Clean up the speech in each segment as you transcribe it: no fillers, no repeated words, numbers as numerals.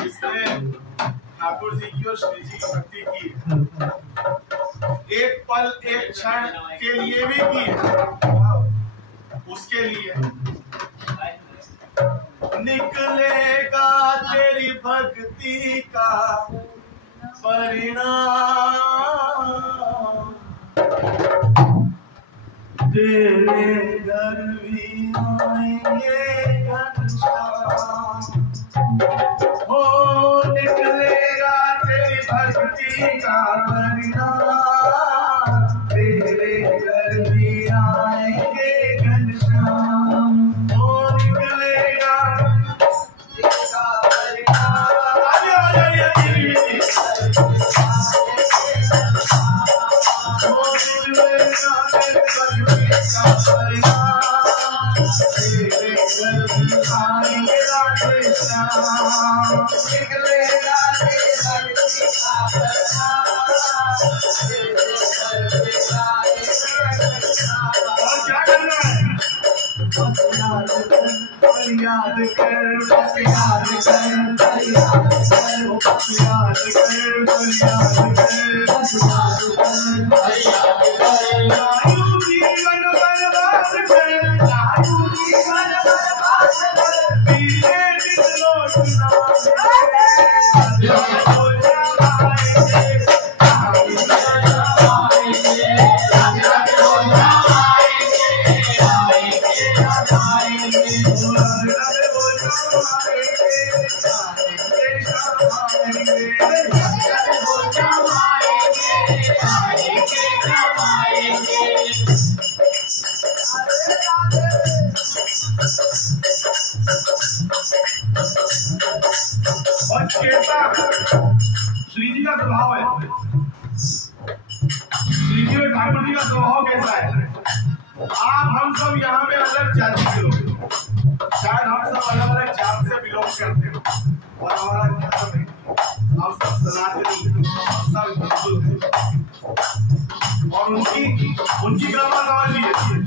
इसने ठाकुर जी की और श्री जी की भक्ति की, एक पल एक क्षण के लिए भी की है। उसके लिए निकलेगा तेरी भक्ति का परिणाम, तेरे घर भी आएंगे घनश्याम। हो निकलेगा तेरी भक्ति का परिणाम, तेरे घर भी आएंगे घनश्याम। हो निकलेगा तेरा परिणाम, आगे आ जाइए तेरी हो निकलेगा तेरी भक्ति का परिणाम, तेरे घर भी आएंगे घनश्याम। निकलेगा तेरी भक्ति का और क्या करना है? बस याद कर, बस याद कर, बस याद कर, बस याद कर, बस याद कर, बस याद कर, बस याद कर, बस याद कर। लायू जीवन बर्बाद कर, लायू जीवन बर्बाद कर, पीछे दिन लौटना और चेता श्री जी का स्वभाव है। श्री जी और ठाकुर जी का स्वभाव कैसा है? आप हम सब यहाँ में अलग जाति के लोग, शायद हम सब अलग अलग जात से बिलोंग करते हैं, और हमारा धर्म है, हम सब सनातनी, सब हिंदू हैं। और उनकी कृपा समझ लीजिए।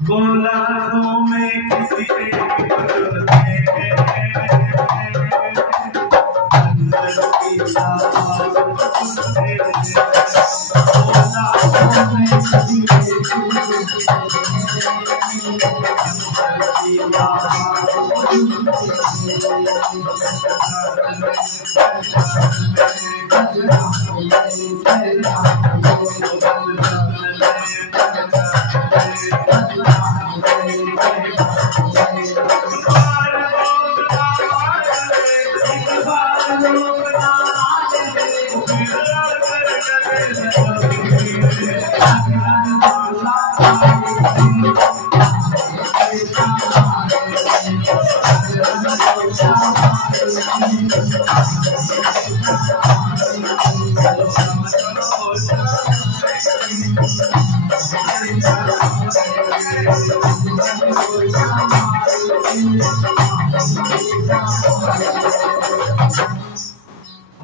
बोला तो मैं किसी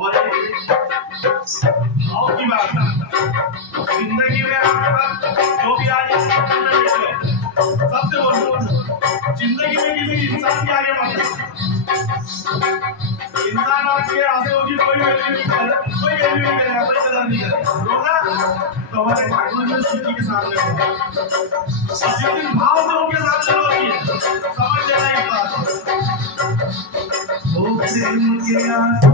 और आओ की बात जिंदगी में आप जो भी आज सबसे बोलो जिंदगी में किसी इंसान के आगे मत इंसान आपके आंसू की कोई वैल्यू नहीं करेगा, कोई कदर नहीं करेगा। रोना तो हमारे ठाकुर जी शिव जी के सामने होगा और जिस दिन भाव से उनके सामने होगी समझ लेना ये बात। ओ प्रेम के आंसू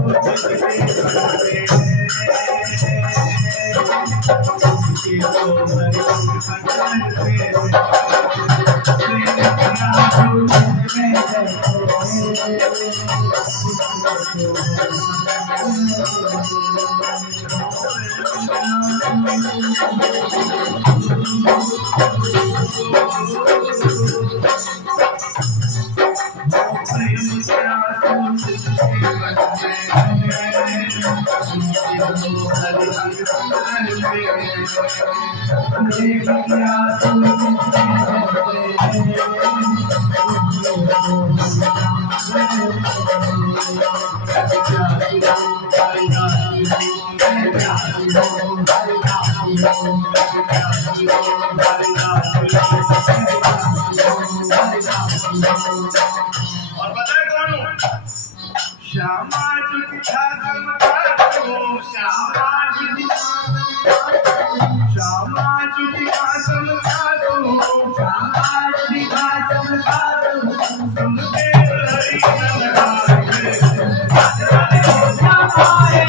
और बताए कौन हो? श्यामा जी दिखा समझो, श्यामा जी दिखा समझो, श्यामा जी दिखा समझो, श्यामा जी दिखा समझो, सुनते हरि नगाए